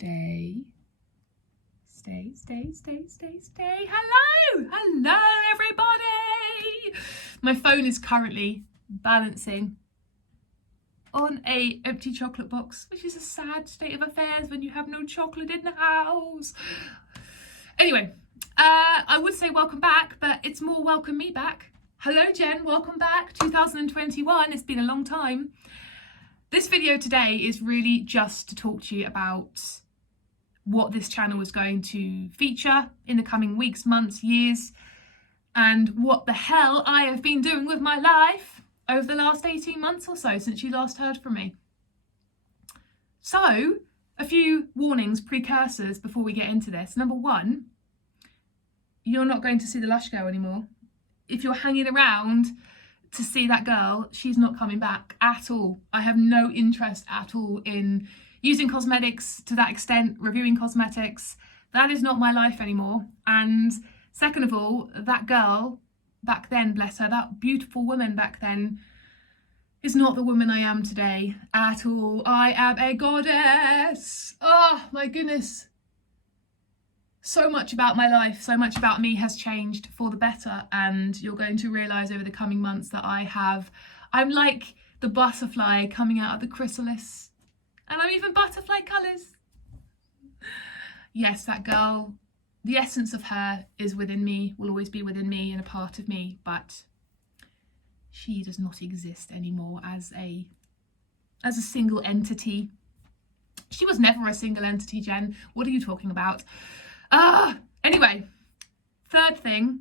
Stay. Hello everybody. My phone is currently balancing on a empty chocolate box, which is a sad state of affairs when you have no chocolate in the house. Anyway, I would say welcome back, but it's more welcome me back. Hello Jen, welcome back. 2021, it's been a long time. This video today is really just to talk to you about what this channel is going to feature in the coming weeks, months, years, and what the hell I have been doing with my life over the last 18 months or so since you last heard from me. So, a few warnings, precursors before we get into this. Number one, you're not going to see the Lush girl anymore. If you're hanging around to see that girl, she's not coming back at all. I have no interest at all in using cosmetics to that extent, reviewing cosmetics. That is not my life anymore. And second of all, that girl back then, bless her, that beautiful woman back then is not the woman I am today at all. I am a goddess. Oh my goodness. So much about my life, so much about me has changed for the better, and you're going to realise over the coming months that I'm like the butterfly coming out of the chrysalis, and I'm even butterfly colours. Yes, that girl, the essence of her is within me, will always be within me and a part of me, but she does not exist anymore as a single entity. She was never a single entity, Jen. What are you talking about? Anyway, third thing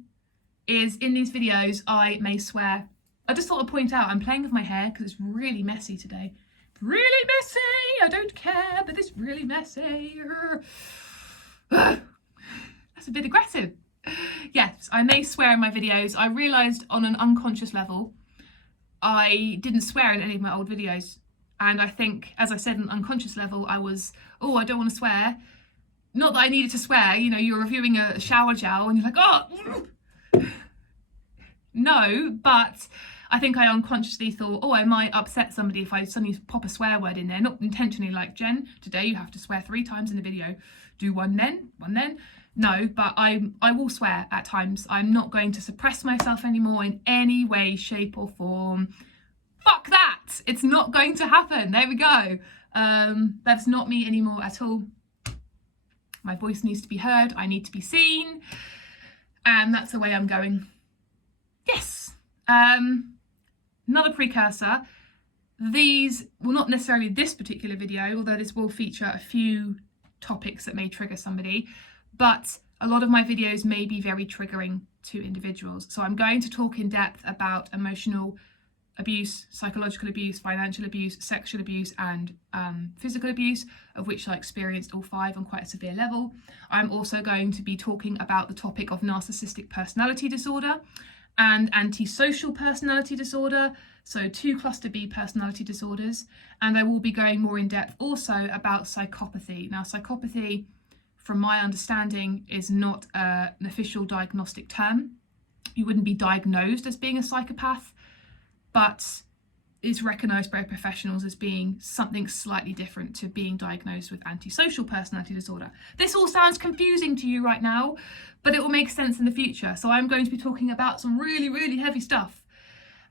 is in these videos I may swear. I just thought I'd point out I'm playing with my hair because it's really messy today. Really messy! I don't care, but it's really messy. That's a bit aggressive. Yes, I may swear in my videos. I realised on an unconscious level I didn't swear in any of my old videos. And I think, as I said, on an unconscious level, I was, I don't want to swear. Not that I needed to swear, you know, you're reviewing a shower gel and you're like, oh! No, but I think I unconsciously thought, I might upset somebody if I suddenly pop a swear word in there. Not intentionally, like, Jen, today you have to swear 3 times in the video. Do one then. No, but I will swear at times. I'm not going to suppress myself anymore in any way, shape or form. Fuck that! It's not going to happen. There we go. That's not me anymore at all. My voice needs to be heard. I need to be seen. And that's the way I'm going. Yes. Another precursor. These, well, not necessarily this particular video, although this will feature a few topics that may trigger somebody, but a lot of my videos may be very triggering to individuals. So I'm going to talk in depth about emotional abuse, psychological abuse, financial abuse, sexual abuse, and physical abuse, of which I experienced all 5 on quite a severe level. I'm also going to be talking about the topic of narcissistic personality disorder and antisocial personality disorder, so 2 cluster B personality disorders, and I will be going more in depth also about psychopathy. Now, psychopathy, from my understanding, is not an official diagnostic term. You wouldn't be diagnosed as being a psychopath, but is recognised by professionals as being something slightly different to being diagnosed with antisocial personality disorder. This all sounds confusing to you right now, but it will make sense in the future. So I'm going to be talking about some really, really heavy stuff.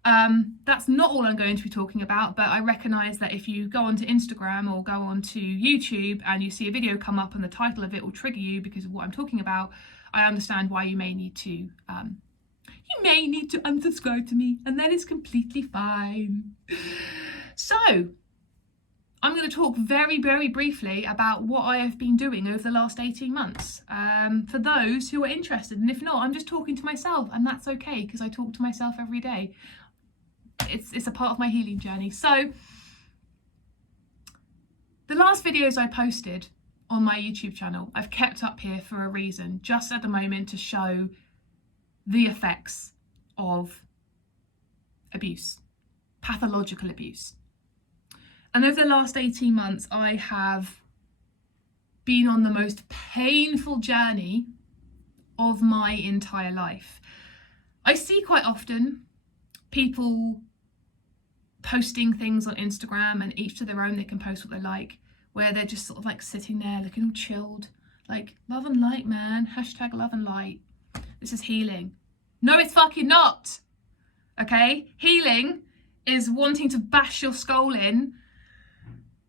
That's not all I'm going to be talking about, but I recognise that if you go onto Instagram or go onto YouTube and you see a video come up and the title of it will trigger you because of what I'm talking about, I understand why you may need to unsubscribe to me, and that is completely fine. So, I'm going to talk very, very briefly about what I have been doing over the last 18 months, for those who are interested. And if not, I'm just talking to myself, and that's okay, because I talk to myself every day. It's a part of my healing journey. So, the last videos I posted on my YouTube channel, I've kept up here for a reason, just at the moment to show the effects of abuse, pathological abuse. And over the last 18 months, I have been on the most painful journey of my entire life. I see quite often people posting things on Instagram, and each to their own, they can post what they like, where they're just sort of like sitting there looking all chilled, like, love and light, man, hashtag love and light. This is healing. No, it's fucking not. Okay? Healing is wanting to bash your skull in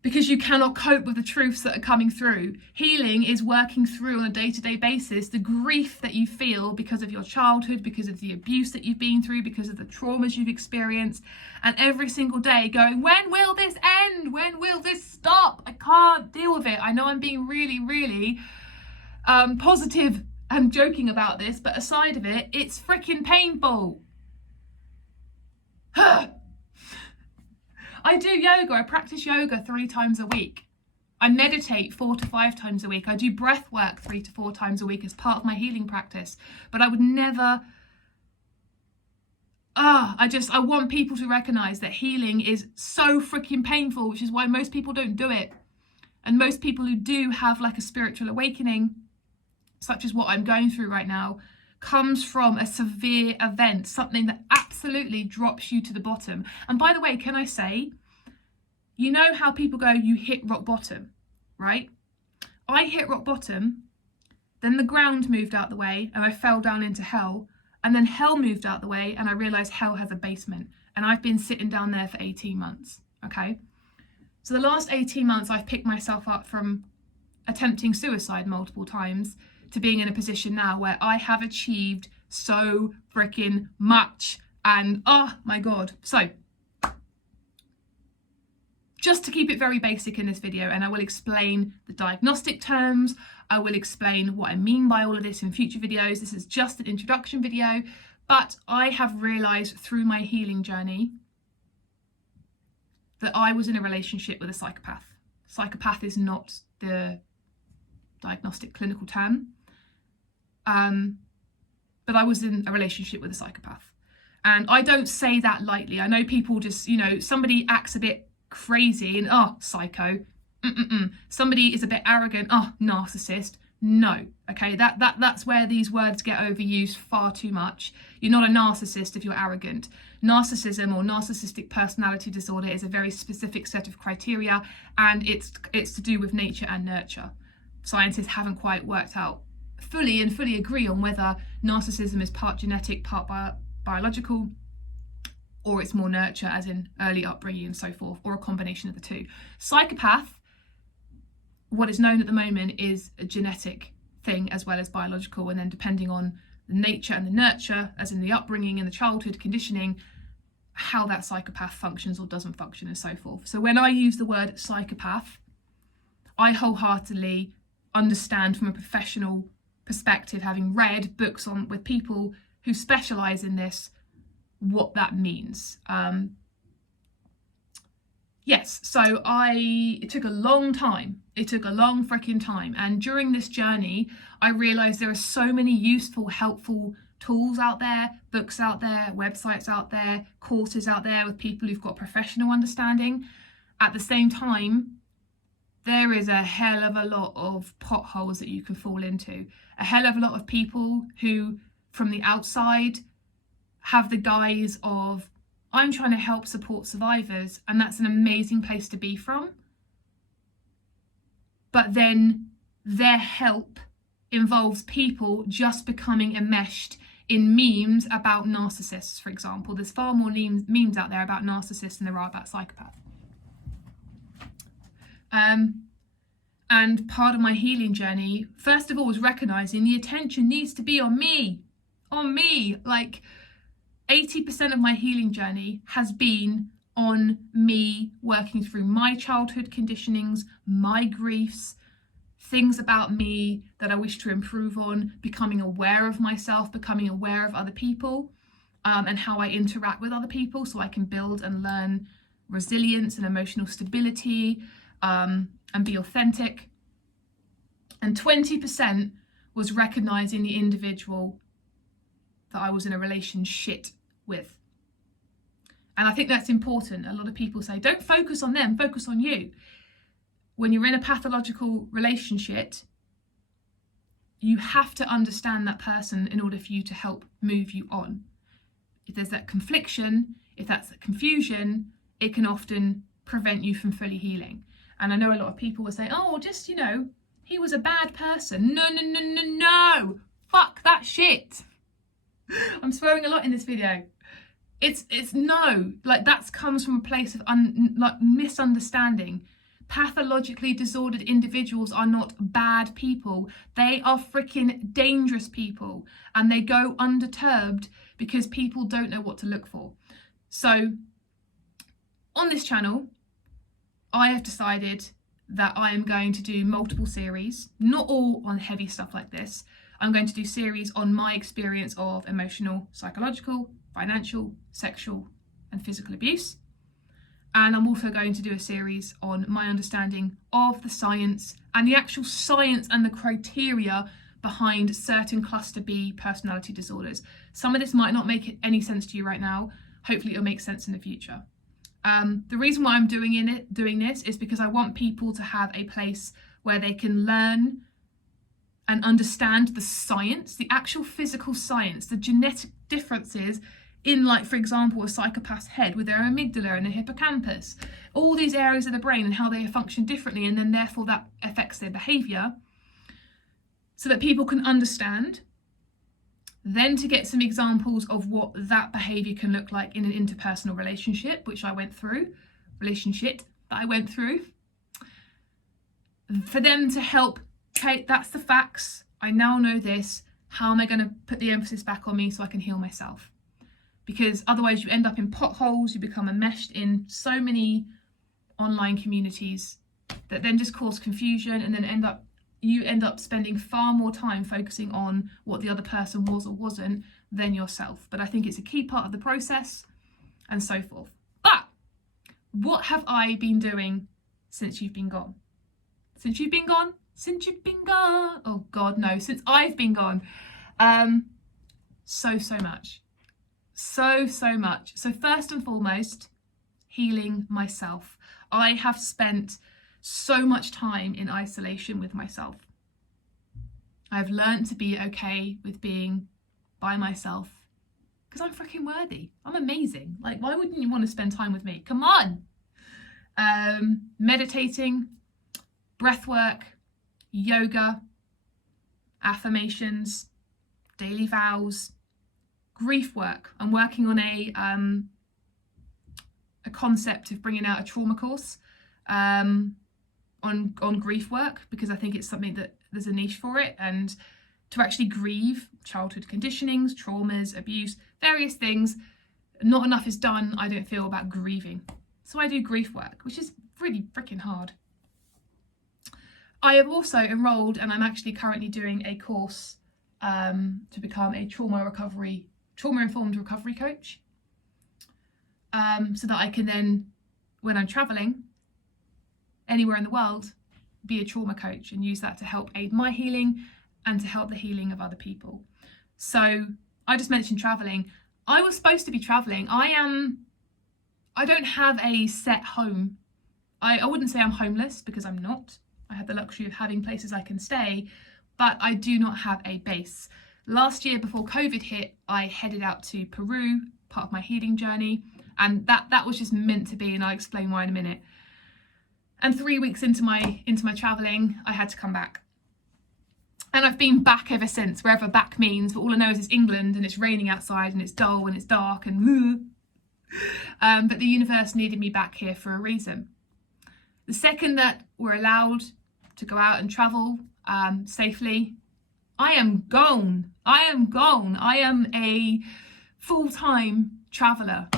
because you cannot cope with the truths that are coming through. Healing is working through on a day-to-day basis the grief that you feel because of your childhood, because of the abuse that you've been through, because of the traumas you've experienced, and every single day going, when will this end? When will this stop? I can't deal with it. I know I'm being really, really positive and joking about this, but aside of it, it's freaking painful. I do yoga. I practice yoga 3 times a week. I meditate 4 to 5 times a week. I do breath work 3 to 4 times a week as part of my healing practice. But I would never... I want people to recognize that healing is so freaking painful, which is why most people don't do it. And most people who do have like a spiritual awakening, such as what I'm going through right now, comes from a severe event, something that absolutely drops you to the bottom. And by the way, can I say, you know how people go, you hit rock bottom, right? I hit rock bottom, then the ground moved out the way and I fell down into hell, and then hell moved out the way and I realized hell has a basement, and I've been sitting down there for 18 months, okay? So the last 18 months I've picked myself up from attempting suicide multiple times to being in a position now where I have achieved so freaking much. And oh my God. So just to keep it very basic in this video, and I will explain the diagnostic terms, I will explain what I mean by all of this in future videos. This is just an introduction video, but I have realized through my healing journey that I was in a relationship with a psychopath. Psychopath is not the diagnostic clinical term. But I was in a relationship with a psychopath. And I don't say that lightly. I know people just, somebody acts a bit crazy and, oh, psycho. Somebody is a bit arrogant, oh, narcissist. No, okay, that's where these words get overused far too much. You're not a narcissist if you're arrogant. Narcissism or narcissistic personality disorder is a very specific set of criteria, and it's to do with nature and nurture. Scientists haven't quite worked out fully agree on whether narcissism is part genetic, part biological, or it's more nurture, as in early upbringing and so forth, or a combination of the two. Psychopath, what is known at the moment, is a genetic thing as well as biological, and then depending on the nature and the nurture, as in the upbringing and the childhood conditioning, how that psychopath functions or doesn't function and so forth. So when I use the word psychopath, I wholeheartedly understand from a professional perspective, having read books on with people who specialize in this, what that means. Yes, so it took a long time. It took a long freaking time. And during this journey, I realized there are so many useful, helpful tools out there, books out there, websites out there, courses out there with people who've got professional understanding. At the same time, there is a hell of a lot of potholes that you can fall into. A hell of a lot of people who, from the outside, have the guise of, I'm trying to help support survivors, and that's an amazing place to be from. But then their help involves people just becoming enmeshed in memes about narcissists, for example. There's far more memes out there about narcissists than there are about psychopaths. And part of my healing journey, first of all, was recognizing the attention needs to be on me. Like 80% of my healing journey has been on me, working through my childhood conditionings, my griefs, things about me that I wish to improve on, becoming aware of myself, becoming aware of other people, and how I interact with other people so I can build and learn resilience and emotional stability, and be authentic. And 20% was recognizing the individual that I was in a relationship with. And I think that's important. A lot of people say, don't focus on them, focus on you. When you're in a pathological relationship, you have to understand that person in order for you to help move you on. If there's that confliction, if that's that confusion, it can often prevent you from fully healing. And I know a lot of people will say, oh, just, you know, he was a bad person. No, no, no, no, no. Fuck that shit. I'm swearing a lot in this video. It's no, like that comes from a place of misunderstanding. Pathologically disordered individuals are not bad people. They are freaking dangerous people, and they go undisturbed because people don't know what to look for. So on this channel, I have decided that I am going to do multiple series, not all on heavy stuff like this. I'm going to do series on my experience of emotional, psychological, financial, sexual, and physical abuse. And I'm also going to do a series on my understanding of the science and the actual science and the criteria behind certain cluster B personality disorders. Some of this might not make any sense to you right now. Hopefully it'll make sense in the future. The reason why I'm doing this is because I want people to have a place where they can learn and understand the science, the actual physical science, the genetic differences in, like, for example, a psychopath's head with their amygdala and the hippocampus, all these areas of the brain and how they function differently, and then therefore that affects their behaviour, so that people can understand. Then to get some examples of what that behaviour can look like in an interpersonal relationship, which I went through, for them to help, okay, that's the facts, I now know this, how am I going to put the emphasis back on me so I can heal myself? Because otherwise you end up in potholes, you become enmeshed in so many online communities that then just cause confusion, and then you end up spending far more time focusing on what the other person was or wasn't than yourself. But I think it's a key part of the process, and so forth. But what have I been doing since you've been gone? Since you've been gone? Since you've been gone? Oh God, no, since I've been gone. So much. So much. So first and foremost, healing myself. I have spent so much time in isolation with myself. I've learned to be okay with being by myself because I'm freaking worthy. I'm amazing. Like, why wouldn't you want to spend time with me? Come on. Meditating, breath work, yoga, affirmations, daily vows, grief work. I'm working on a concept of bringing out a trauma course on grief work, because I think it's something that there's a niche for it, and to actually grieve childhood conditionings, traumas, abuse, various things. Not enough is done, I don't feel, about grieving. So I do grief work, which is really freaking hard. I have also enrolled, and I'm actually currently doing a course to become a trauma-informed recovery coach, so that I can then, when I'm traveling anywhere in the world, be a trauma coach and use that to help aid my healing and to help the healing of other people. So I just mentioned traveling. I was supposed to be traveling. I don't have a set home. I wouldn't say I'm homeless, because I'm not. I have the luxury of having places I can stay, but I do not have a base. Last year, before COVID hit, I headed out to Peru, part of my healing journey, and that was just meant to be, and I'll explain why in a minute. And 3 weeks into my traveling, I had to come back. And I've been back ever since, wherever back means, but all I know is it's England and it's raining outside and it's dull and it's dark and but the universe needed me back here for a reason. The second that we're allowed to go out and travel safely, I am gone. I am a full-time traveller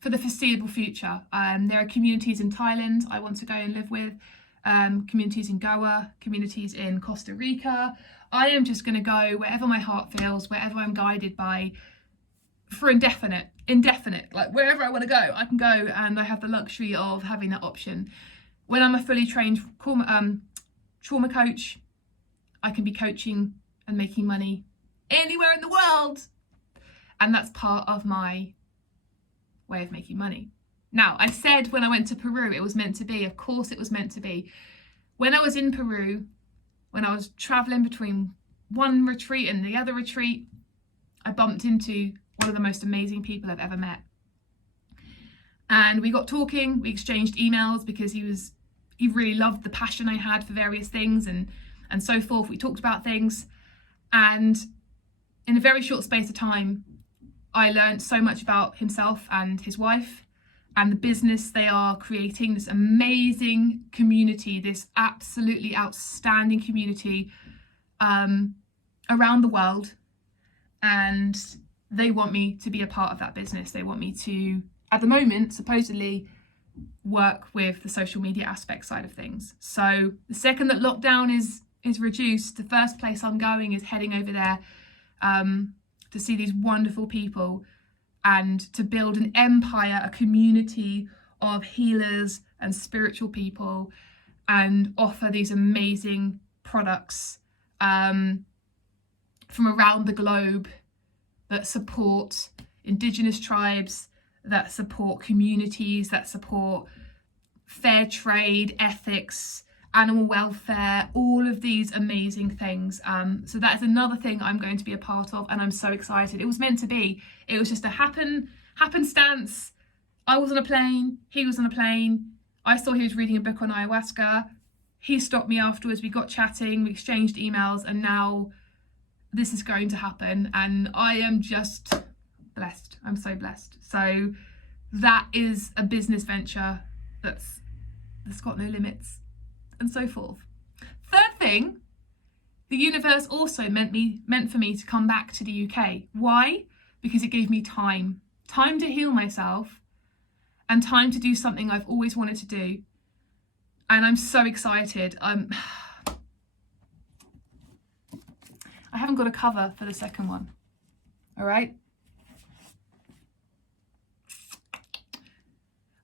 for the foreseeable future. There are communities in Thailand I want to go and live with, communities in Goa, communities in Costa Rica. I am just going to go wherever my heart feels, wherever I'm guided by, for indefinite, like wherever I want to go, I can go, and I have the luxury of having that option. When I'm a fully trained trauma coach, I can be coaching and making money anywhere in the world, and that's part of my way of making money. Now, I said when I went to Peru it was meant to be. Of course it was meant to be. When I was in Peru, when I was traveling between one retreat and the other retreat, I bumped into one of the most amazing people I've ever met. And we got talking, we exchanged emails, because he was he really loved the passion I had for various things and so forth. We talked about things, and in a very short space of time, I learned so much about himself and his wife and the business they are creating, this amazing community, this absolutely outstanding community around the world. And they want me to be a part of that business. They want me to, at the moment, supposedly work with the social media aspect side of things. So the second that lockdown is reduced, the first place I'm going is heading over there to see these wonderful people and to build an empire, a community of healers and spiritual people, and offer these amazing products from around the globe that support Indigenous tribes, that support communities, that support fair trade, ethics, animal welfare, all of these amazing things. So that is another thing I'm going to be a part of, and I'm so excited. It was meant to be. It was just a happenstance. I was on a plane, he was on a plane. I saw he was reading a book on ayahuasca. He stopped me afterwards, we got chatting, we exchanged emails, and now this is going to happen, and I am just blessed. I'm so blessed. So that is a business venture that's got no limits, and so forth. Third thing, the universe also meant for me to come back to the UK. Why? Because it gave me time to heal myself and time to do something I've always wanted to do. And I'm so excited. I haven't got a cover for the second one. All right.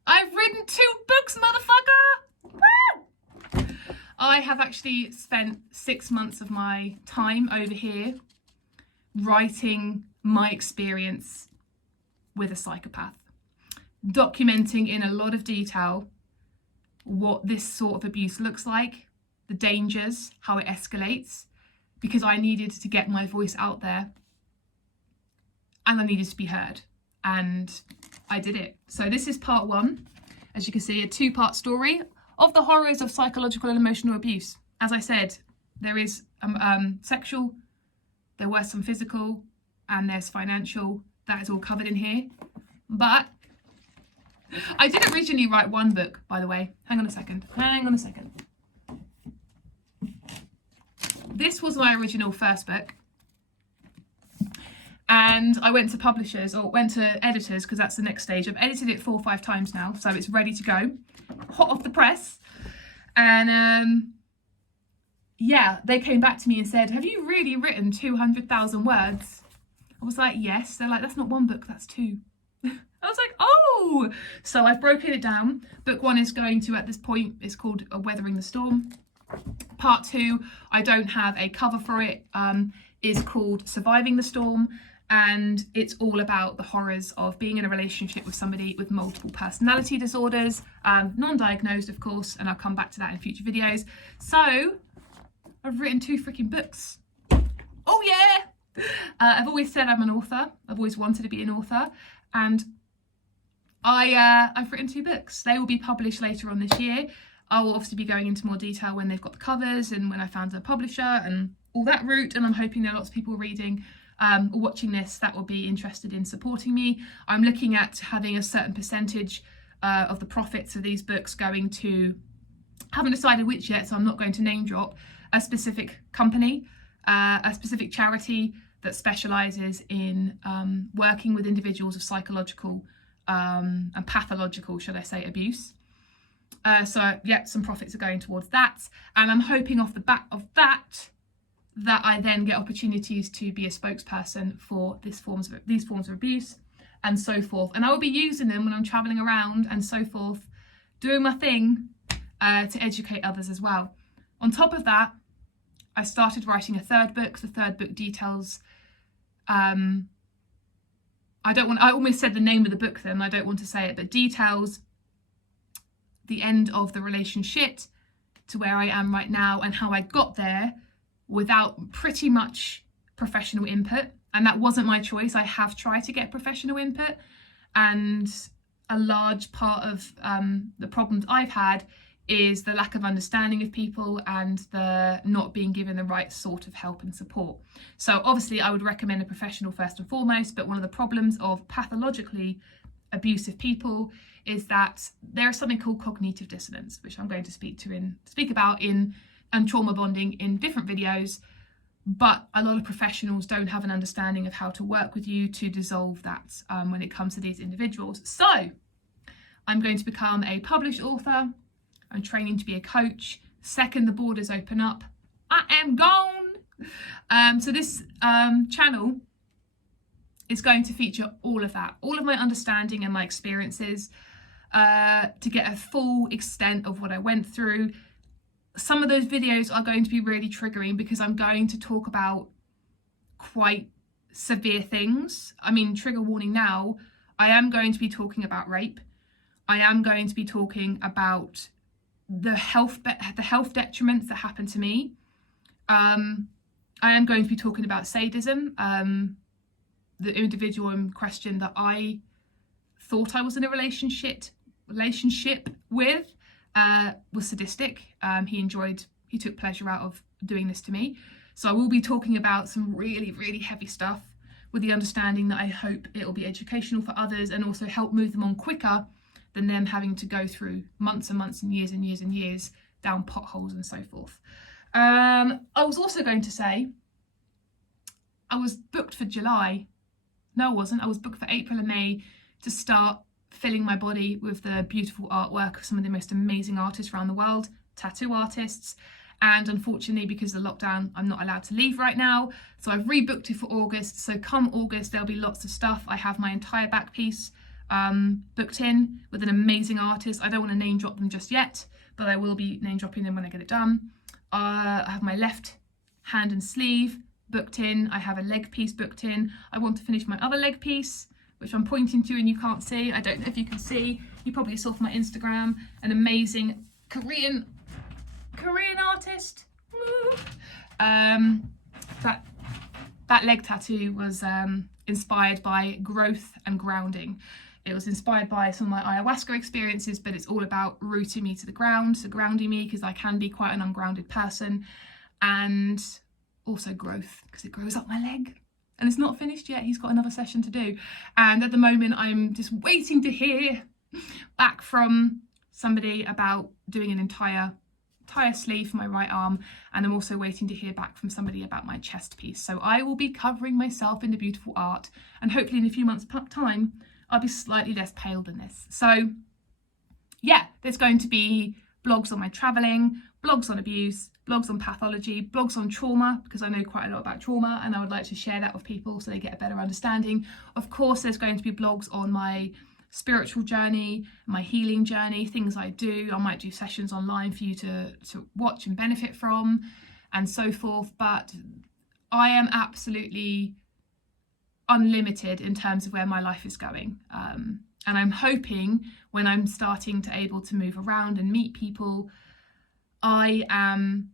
I've written 2 books, motherfucker. Woo! I have actually spent 6 months of my time over here writing my experience with a psychopath, documenting in a lot of detail what this sort of abuse looks like, the dangers, how it escalates, because I needed to get my voice out there and I needed to be heard, and I did it. So this is part 1, as you can see, a 2-part story of the horrors of psychological and emotional abuse. As I said, there is sexual, there were some physical, and there's financial. That is all covered in here. But I did originally write 1 book, by the way. Hang on a second. This was my original first book. And I went to publishers, or went to editors, because that's the next stage. I've edited it 4 or 5 times now, so it's ready to go. Hot off the press. And yeah, they came back to me and said, have you really written 200,000 words? I was like, yes. They're like, that's not 1 book, that's 2. I was like, oh! So I've broken it down. Book 1 is going to, at this point, it's called Weathering the Storm. Part 2, I don't have a cover for it, is called Surviving the Storm. And it's all about the horrors of being in a relationship with somebody with multiple personality disorders, non-diagnosed, of course, and I'll come back to that in future videos. So I've written 2 freaking books. Oh yeah! I've always said I'm an author. I've always wanted to be an author, and I've written 2 books. They will be published later on this year. I will obviously be going into more detail when they've got the covers and when I found a publisher and all that route, and I'm hoping there are lots of people reading or watching this that will be interested in supporting me. I'm looking at having a certain percentage of the profits of these books going to, haven't decided which yet, so I'm not going to name drop, a specific company, a specific charity that specialises in working with individuals of psychological and pathological, should I say, abuse. So yeah, some profits are going towards that, and I'm hoping off the back of that I then get opportunities to be a spokesperson for these forms of abuse and so forth, and I will be using them when I'm traveling around and so forth, doing my thing to educate others as well. On top of that, I started writing a 3rd book. The 3rd book details, I almost said the name of the book then, I don't want to say it, but details the end of the relationship to where I am right now and how I got there without pretty much professional input. And that wasn't my choice. I have tried to get professional input, and a large part of the problems I've had is the lack of understanding of people and the not being given the right sort of help and support. So obviously I would recommend a professional first and foremost, but one of the problems of pathologically abusive people is that there is something called cognitive dissonance, which I'm going to speak about in trauma bonding in different videos. But a lot of professionals don't have an understanding of how to work with you to dissolve that when it comes to these individuals. So I'm going to become a published author. I'm training to be a coach. Second the borders open up, I am gone. So this channel is going to feature all of that, all of my understanding and my experiences to get a full extent of what I went through. Some of those videos are going to be really triggering because I'm going to talk about quite severe things. I mean, trigger warning now, I am going to be talking about rape. I am going to be talking about the health detriments that happened to me. I am going to be talking about sadism. The individual in question that I thought I was in a relationship with was sadistic. He took pleasure out of doing this to me. So I will be talking about some really, really heavy stuff with the understanding that I hope it will be educational for others and also help move them on quicker than them having to go through months and months and years and years and years down potholes and so forth. I was also going to say, I was booked for July. No, I wasn't. I was booked for April and May to start filling my body with the beautiful artwork of some of the most amazing artists around the world, tattoo artists. And unfortunately, because of the lockdown, I'm not allowed to leave right now. So I've rebooked it for August. So come August, there'll be lots of stuff. I have my entire back piece booked in with an amazing artist. I don't want to name drop them just yet, but I will be name dropping them when I get it done. I have my left hand and sleeve booked in. I have a leg piece booked in. I want to finish my other leg piece, which I'm pointing to and you can't see. I don't know if you can see. You probably saw from my Instagram, an amazing Korean artist. That leg tattoo was inspired by growth and grounding. It was inspired by some of my ayahuasca experiences, but it's all about rooting me to the ground, so grounding me because I can be quite an ungrounded person, and also growth because it grows up my leg. And it's not finished yet. He's got another session to do. And at the moment, I'm just waiting to hear back from somebody about doing an entire sleeve for my right arm. And I'm also waiting to hear back from somebody about my chest piece. So I will be covering myself in the beautiful art. And hopefully in a few months' time, I'll be slightly less pale than this. So yeah, there's going to be blogs on my traveling, blogs on abuse, blogs on pathology, blogs on trauma, because I know quite a lot about trauma and I would like to share that with people so they get a better understanding. Of course, there's going to be blogs on my spiritual journey, my healing journey, things I do. I might do sessions online for you to watch and benefit from and so forth. But I am absolutely unlimited in terms of where my life is going. And I'm hoping when I'm starting to able to move around and meet people, I'm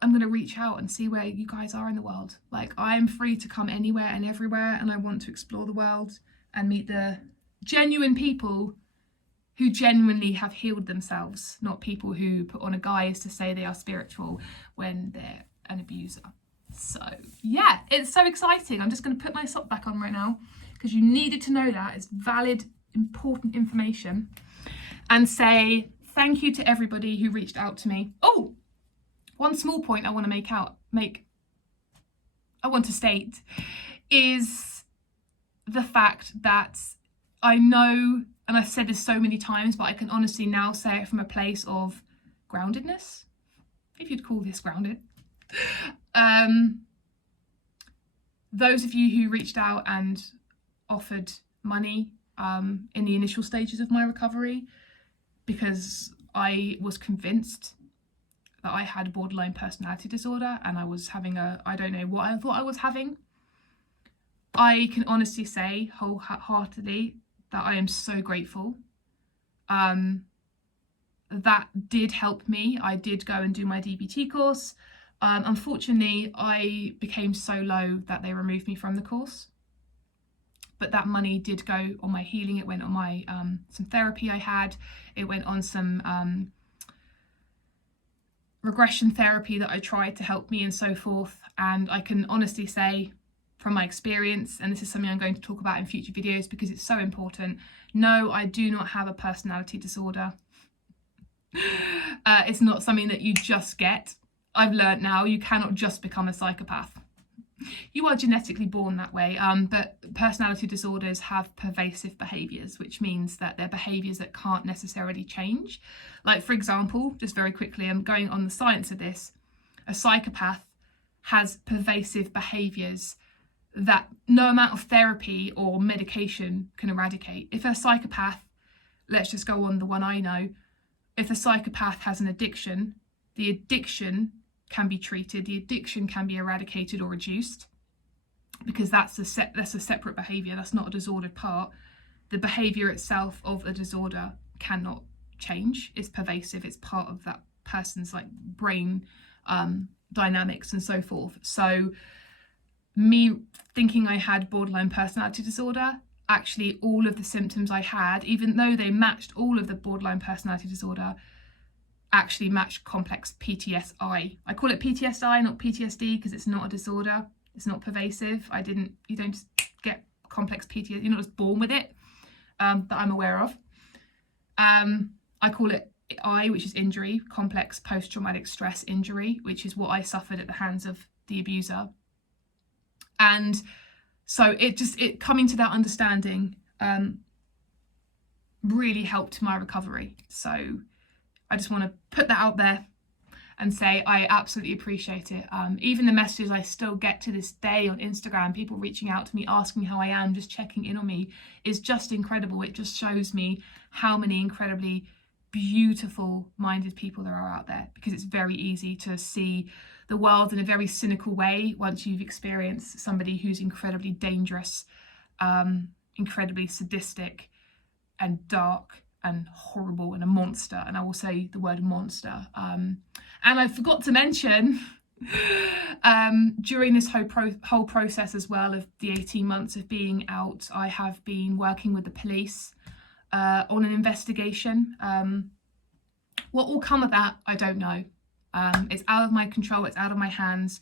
going to reach out and see where you guys are in the world. Like, I am free to come anywhere and everywhere, and I want to explore the world and meet the genuine people who genuinely have healed themselves, not people who put on a guise to say they are spiritual when they're an abuser. So yeah, it's so exciting. I'm just going to put my sock back on right now because you needed to know that. It's valid, important information. And say thank you to everybody who reached out to me. Oh, one small point I want to state is the fact that I know, and I've said this so many times, but I can honestly now say it from a place of groundedness, if you'd call this grounded. Those of you who reached out and offered money in the initial stages of my recovery, because I was convinced that I had borderline personality disorder and I was having I don't know what I thought I was having. I can honestly say wholeheartedly that I am so grateful. That did help me. I did go and do my DBT course. Unfortunately, I became so low that they removed me from the course. but that money did go on my healing. It went on my some therapy I had. It went on some regression therapy that I tried to help me and so forth. And I can honestly say from my experience, and this is something I'm going to talk about in future videos because it's so important, no, I do not have a personality disorder. It's not something that you just get. I've learned now you cannot just become a psychopath. You are genetically born that way, but personality disorders have pervasive behaviours, which means that they're behaviours that can't necessarily change. Like, for example, just very quickly, I'm going on the science of this, a psychopath has pervasive behaviours that no amount of therapy or medication can eradicate. If a psychopath, let's just go on the one I know, if a psychopath has an addiction, the addiction can be treated, the addiction can be eradicated or reduced, because that's a separate behaviour, that's not a disordered part. The behaviour itself of a disorder cannot change, it's pervasive, it's part of that person's like brain dynamics and so forth. So me thinking I had borderline personality disorder, actually all of the symptoms I had, even though they matched all of the borderline personality disorder, actually matched complex PTSI. I call it PTSI, not PTSD, because it's not a disorder. It's not pervasive. You don't just get complex PTSD. You're not just born with it, that I'm aware of. I call it I, which is injury, complex post-traumatic stress injury, which is what I suffered at the hands of the abuser. And so it coming to that understanding really helped my recovery. So I just want to put that out there and say I absolutely appreciate it. Even the messages I still get to this day on Instagram, people reaching out to me, asking how I am, just checking in on me, is just incredible. It just shows me how many incredibly beautiful minded people there are out there, because it's very easy to see the world in a very cynical way once you've experienced somebody who's incredibly dangerous, incredibly sadistic and dark and horrible and a monster. And I will say the word monster. And I forgot to mention during this whole process as well of the 18 months of being out, I have been working with the police on an investigation. What will come of that, I don't know. It's out of my control, it's out of my hands.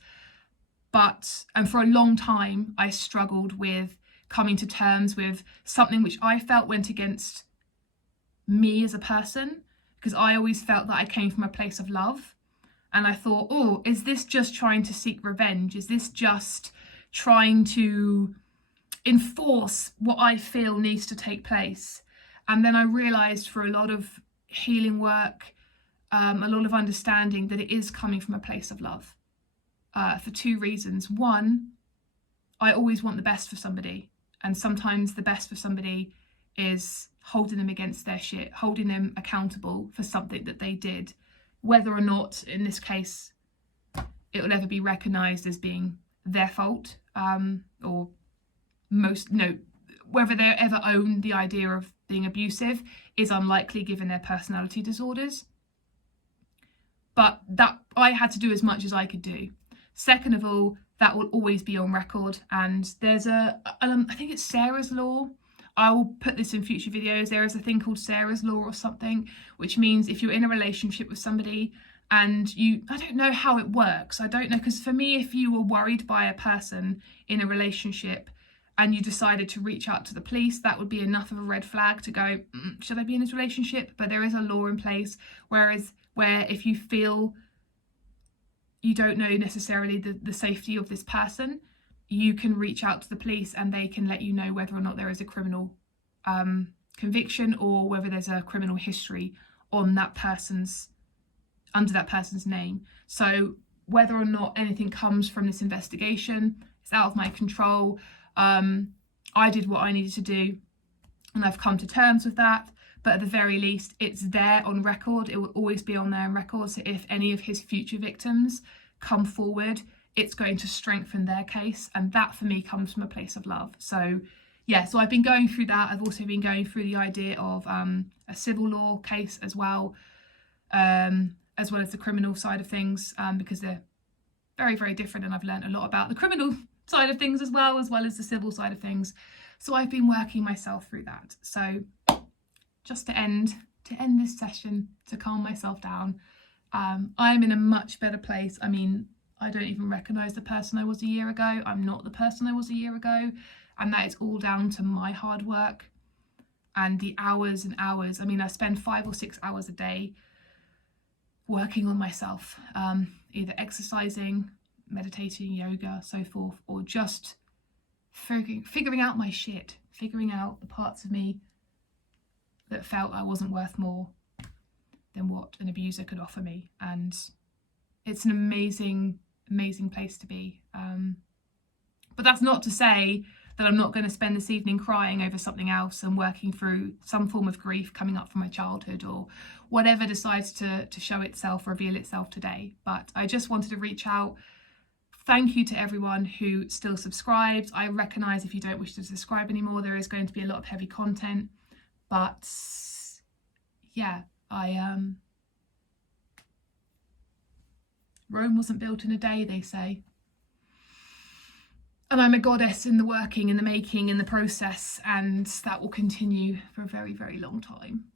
And for a long time, I struggled with coming to terms with something which I felt went against me as a person, because I always felt that I came from a place of love. And I thought, oh, is this just trying to seek revenge? Is this just trying to enforce what I feel needs to take place? And then I realised through a lot of healing work, a lot of understanding, that it is coming from a place of love for two reasons. One, I always want the best for somebody. And sometimes the best for somebody is holding them against their shit, holding them accountable for something that they did, whether or not, in this case, it will ever be recognised as being their fault, or whether they ever own the idea of being abusive is unlikely given their personality disorders. But that I had to do as much as I could do. Second of all, that will always be on record. And there's I think it's Sarah's law. I will put this in future videos. There is a thing called Sarah's law or something, which means if you're in a relationship with somebody and I don't know how it works. I don't know, because for me, if you were worried by a person in a relationship and you decided to reach out to the police, that would be enough of a red flag to go, should I be in this relationship? But there is a law in place, where if you feel you don't know necessarily the safety of this person, you can reach out to the police and they can let you know whether or not there is a criminal conviction or whether there's a criminal history on under that person's name. So whether or not anything comes from this investigation, it's out of my control. I did what I needed to do and I've come to terms with that. But at the very least, it's there on record. It will always be on there on record. So if any of his future victims come forward, it's going to strengthen their case. And that for me comes from a place of love. So yeah, so I've been going through that. I've also been going through the idea of a civil law case as well as the criminal side of things, because they're very, very different. And I've learned a lot about the criminal side of things as well as the civil side of things. So I've been working myself through that. So just to end this session, to calm myself down, I'm in a much better place. I mean, I don't even recognise the person I was a year ago. I'm not the person I was a year ago. And that is all down to my hard work and the hours and hours. I mean, I spend 5 or 6 hours a day working on myself, either exercising, meditating, yoga, so forth, or just figuring out my shit, figuring out the parts of me that felt I wasn't worth more than what an abuser could offer me. And it's an amazing, amazing place to be. But that's not to say that I'm not going to spend this evening crying over something else and working through some form of grief coming up from my childhood, or whatever decides to show itself, reveal itself today. But I just wanted to reach out. Thank you to everyone who still subscribes. I recognise if you don't wish to subscribe anymore, there is going to be a lot of heavy content. But yeah, Rome wasn't built in a day, they say. And I'm a goddess in the working, in the making, in the process, and that will continue for a very, very long time.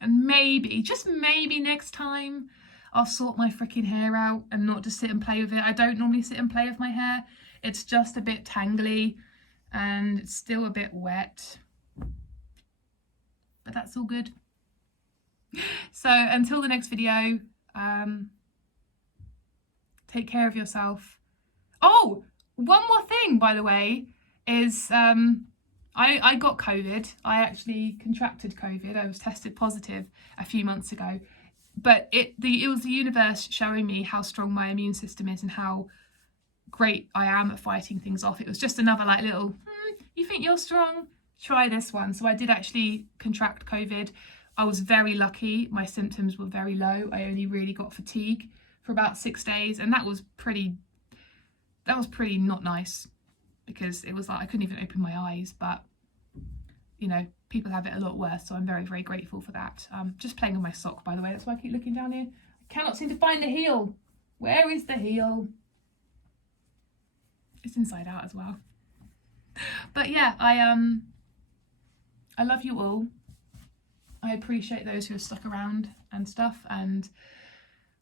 And maybe, just maybe next time, I'll sort my freaking hair out and not just sit and play with it. I don't normally sit and play with my hair. It's just a bit tangly and it's still a bit wet. But that's all good. So until the next video, take care of yourself. Oh! One more thing, by the way, is I got COVID. I actually contracted COVID. I was tested positive a few months ago. But it was the universe showing me how strong my immune system is and how great I am at fighting things off. It was just another like little, you think you're strong? Try this one. So I did actually contract COVID. I was very lucky. My symptoms were very low. I only really got fatigue for about 6 days, and that was pretty not nice, because it was like I couldn't even open my eyes. But you know, people have it a lot worse, so I'm very, very grateful for that. Just playing with my sock, by the way, that's why I keep looking down here. I cannot seem to find the heel. Where is the heel? It's inside out as well. But yeah, I love you all. I appreciate those who have stuck around and stuff, and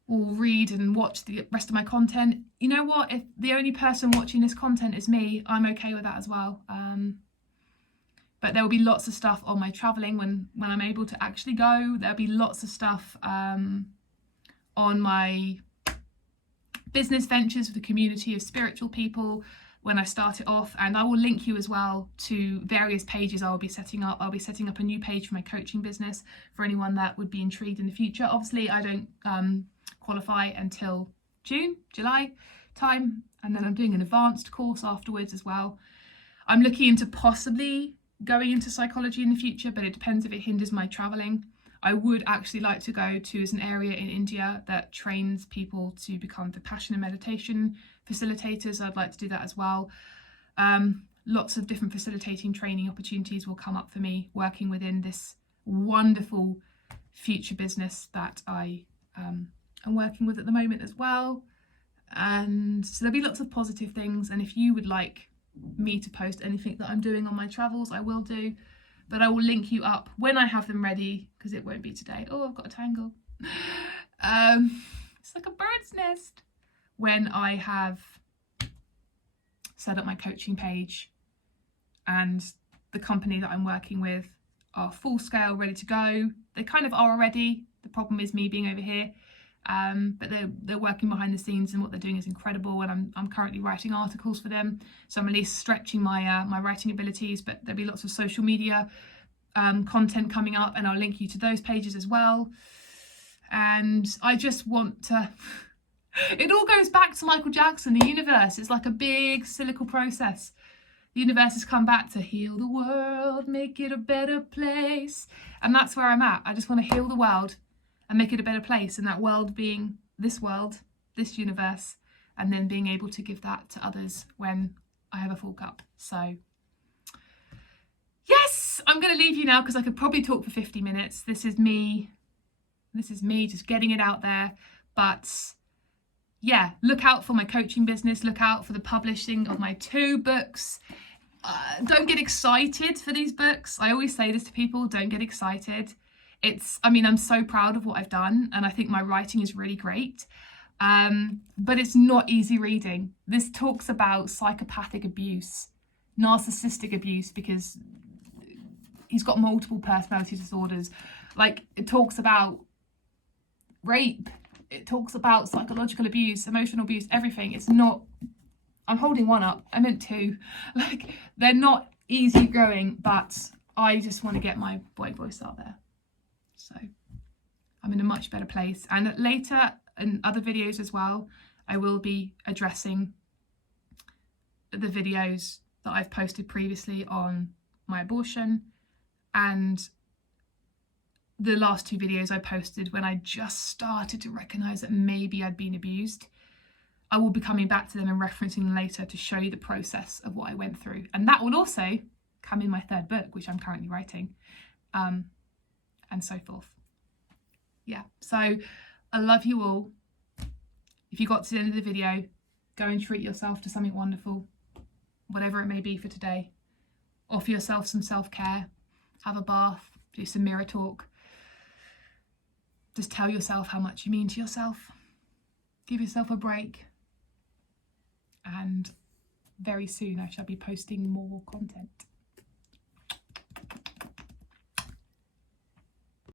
will read and watch the rest of my content. You know what, if the only person watching this content is me, I'm okay with that as well. But there will be lots of stuff on my travelling when I'm able to actually go. There'll be lots of stuff on my business ventures with a community of spiritual people when I start it off, and I will link you as well to various pages I will be setting up. I'll be setting up a new page for my coaching business for anyone that would be intrigued in the future. Obviously I don't qualify until June, July time, and then I'm doing an advanced course afterwards as well. I'm looking into possibly going into psychology in the future, but it depends if it hinders my travelling. I would actually like to go to an area in India that trains people to become Vipassana meditation facilitators. I'd like to do that as well. Lots of different facilitating training opportunities will come up for me working within this wonderful future business that I am working with at the moment as well. And so there'll be lots of positive things, and if you would like me to post anything that I'm doing on my travels, I will do, but I will link you up when I have them ready, because it won't be today. Oh, I've got a tangle. It's like a bird's nest. When I have set up my coaching page and the company that I'm working with are full scale, ready to go. They kind of are already. The problem is me being over here. But they're working behind the scenes, and what they're doing is incredible, and I'm currently writing articles for them, so I'm at least stretching my my writing abilities. But there'll be lots of social media content coming up, and I'll link you to those pages as well. And I just want to it all goes back to Michael Jackson, the universe. It's like a big cyclical process. The universe has come back to heal the world, make it a better place, and that's where I'm at. I just want to heal the world and make it a better place, and that world being this world, this universe, and then being able to give that to others when I have a full cup. So yes, I'm going to leave you now because I could probably talk for 50 minutes. This is me just getting it out there. But yeah, look out for my coaching business, look out for the publishing of my 2 books. don't get excited for these books. I always say this to people, don't get excited. I'm so proud of what I've done, and I think my writing is really great. But it's not easy reading. This talks about psychopathic abuse, narcissistic abuse, because he's got multiple personality disorders. Like, it talks about rape, it talks about psychological abuse, emotional abuse, everything. It's not, I'm holding one up, I meant two. Like, they're not easy going, but I just want to get my boy voice out there. So I'm in a much better place. And later in other videos as well, I will be addressing the videos that I've posted previously on my abortion, and the last two videos I posted when I just started to recognise that maybe I'd been abused. I will be coming back to them and referencing them later to show you the process of what I went through. And that will also come in my third book, which I'm currently writing, and so forth. Yeah, so I love you all. If you got to the end of the video, go and treat yourself to something wonderful, whatever it may be for today. Offer yourself some self-care, have a bath, do some mirror talk. Just tell yourself how much you mean to yourself. Give yourself a break. And very soon I shall be posting more content.